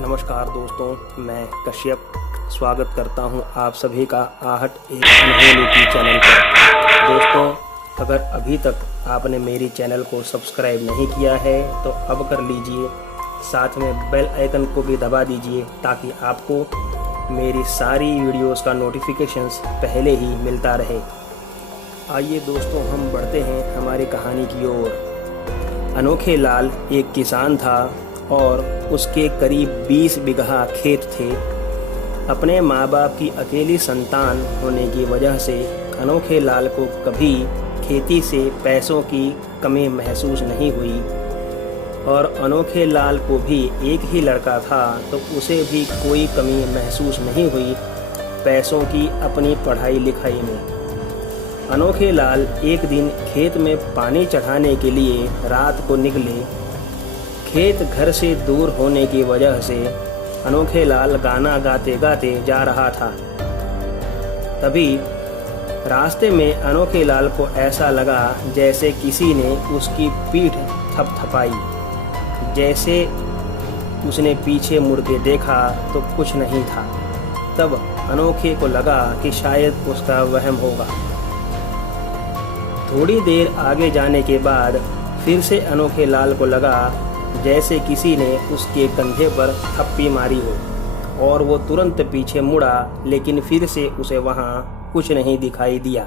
नमस्कार दोस्तों, मैं कश्यप स्वागत करता हूं आप सभी का आहट एक अनहोनी की चैनल पर। दोस्तों, अगर अभी तक आपने मेरी चैनल को सब्सक्राइब नहीं किया है तो अब कर लीजिए, साथ में बेल आइकन को भी दबा दीजिए ताकि आपको मेरी सारी वीडियोस का नोटिफिकेशंस पहले ही मिलता रहे। आइए दोस्तों, हम बढ़ते हैं हमारी कहानी की ओर। अनोखे लाल एक किसान था और उसके करीब 20 बीघा खेत थे। अपने माँ बाप की अकेली संतान होने की वजह से अनोखे लाल को कभी खेती से पैसों की कमी महसूस नहीं हुई और अनोखे लाल को भी एक ही लड़का था तो उसे भी कोई कमी महसूस नहीं हुई पैसों की अपनी पढ़ाई लिखाई में। अनोखे लाल एक दिन खेत में पानी चढ़ाने के लिए रात को निकले। खेत घर से दूर होने की वजह से अनोखे लाल गाना गाते गाते जा रहा था। तभी रास्ते में अनोखे लाल को ऐसा लगा जैसे किसी ने उसकी पीठ थपथपाई। जैसे उसने पीछे मुड़ के देखा तो कुछ नहीं था। तब अनोखे को लगा कि शायद उसका वहम होगा। थोड़ी देर आगे जाने के बाद फिर से अनोखे लाल को लगा जैसे किसी ने उसके कंधे पर थप्पी मारी हो और वो तुरंत पीछे मुड़ा, लेकिन फिर से उसे वहां कुछ नहीं दिखाई दिया।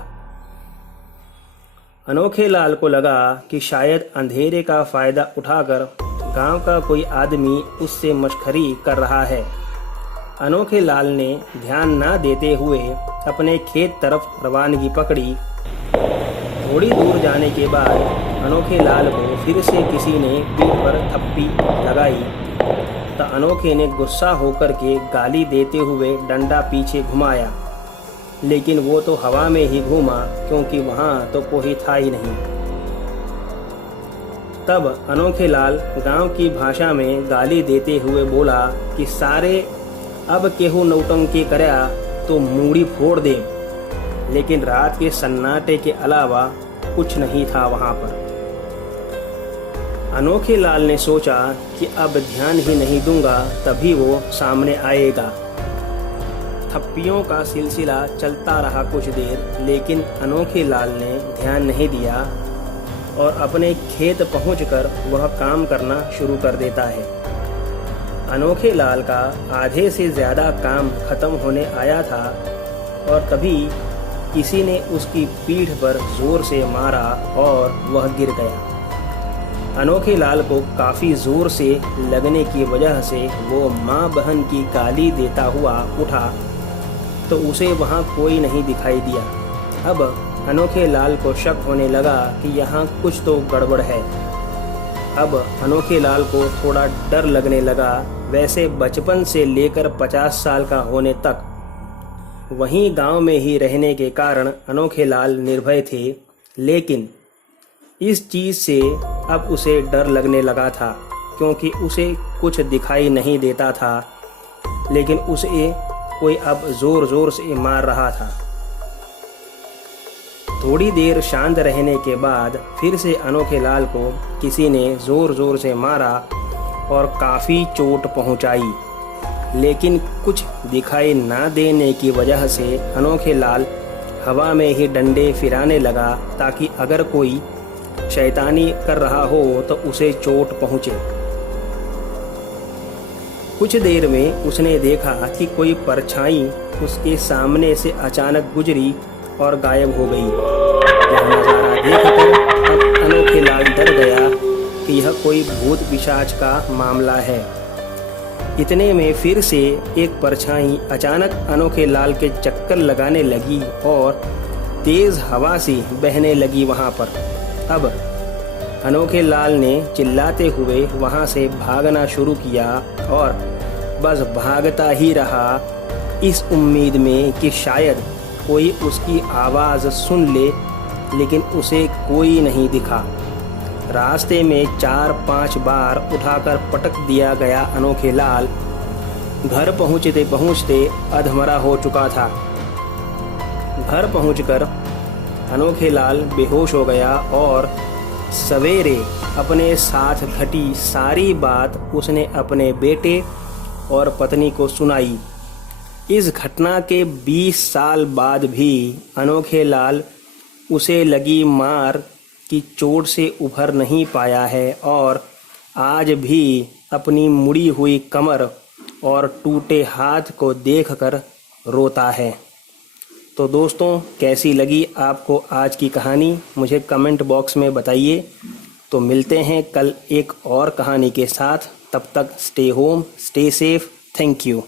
अनोखे लाल को लगा कि शायद अंधेरे का फायदा उठाकर गांव का कोई आदमी उससे मशखरी कर रहा है। अनोखे लाल ने ध्यान न देते हुए अपने खेत तरफ रवानगी पकड़ी। थोड़ी दूर जाने के बाद अनोखे लाल को फिर से किसी ने पीठ पर थप्पी लगाई तो अनोखे ने गुस्सा होकर के गाली देते हुए डंडा पीछे घुमाया, लेकिन वो तो हवा में ही घूमा क्योंकि वहां तो कोई था ही नहीं। तब अनोखे लाल गांव की भाषा में गाली देते हुए बोला कि सारे अब केहू नौटंकी करया तो मूड़ी फोड़ दे। लेकिन रात के सन्नाटे के अलावा कुछ नहीं था वहां पर। अनोखे लाल ने सोचा कि अब ध्यान ही नहीं दूंगा तभी वो सामने आएगा। थप्पियों का सिलसिला चलता रहा कुछ देर, लेकिन अनोखे लाल ने ध्यान नहीं दिया और अपने खेत पहुंचकर वह काम करना शुरू कर देता है। अनोखे लाल का आधे से ज्यादा काम खत्म होने आया था और तभी किसी ने उसकी पीठ पर जोर से मारा और वह गिर गया। अनोखे लाल को काफी जोर से लगने की वजह से वो माँ बहन की गाली देता हुआ उठा तो उसे वहाँ कोई नहीं दिखाई दिया। अब अनोखे लाल को शक होने लगा कि यहाँ कुछ तो गड़बड़ है। अब अनोखे लाल को थोड़ा डर लगने लगा। वैसे बचपन से लेकर 50 साल का होने तक वहीं गांव में ही रहने के कारण अनोखे लाल निर्भय थे, लेकिन इस चीज से अब उसे डर लगने लगा था क्योंकि उसे कुछ दिखाई नहीं देता था, लेकिन उसे कोई अब जोर जोर से मार रहा था। थोड़ी देर शांत रहने के बाद फिर से अनोखे लाल को किसी ने जोर जोर से मारा और काफी चोट पहुंचाई, लेकिन कुछ दिखाई ना देने की वजह से अनोखे लाल हवा में ही डंडे फिराने लगा ताकि अगर कोई शैतानी कर रहा हो तो उसे चोट पहुंचे। कुछ देर में उसने देखा कि कोई परछाई उसके सामने से अचानक गुजरी और गायब हो गई। यह नजारा देखकर अब अनोखे लाल डर गया कि यह कोई भूत पिशाच का मामला है। इतने में फिर से एक परछाई अचानक अनोखे लाल के चक्कर लगाने लगी और तेज हवा सी बहने लगी वहां पर। अब अनोखे लाल ने चिल्लाते हुए वहां से भागना शुरू किया और बस भागता ही रहा इस उम्मीद में कि शायद कोई उसकी आवाज सुन ले, लेकिन उसे कोई नहीं दिखा। रास्ते में 4-5 बार उठाकर पटक दिया गया अनोखे लाल घर पहुंचते पहुंचते अधमरा हो चुका था। घर पहुंचकर अनोखे लाल बेहोश हो गया और सवेरे अपने साथ घटी सारी बात उसने अपने बेटे और पत्नी को सुनाई। इस घटना के 20 साल बाद भी अनोखे लाल उसे लगी मार की चोट से उभर नहीं पाया है और आज भी अपनी मुड़ी हुई कमर और टूटे हाथ को देखकर रोता है। तो दोस्तों, कैसी लगी आपको आज की कहानी, मुझे कमेंट बॉक्स में बताइए। तो मिलते हैं कल एक और कहानी के साथ। तब तक stay home, stay safe. Thank you.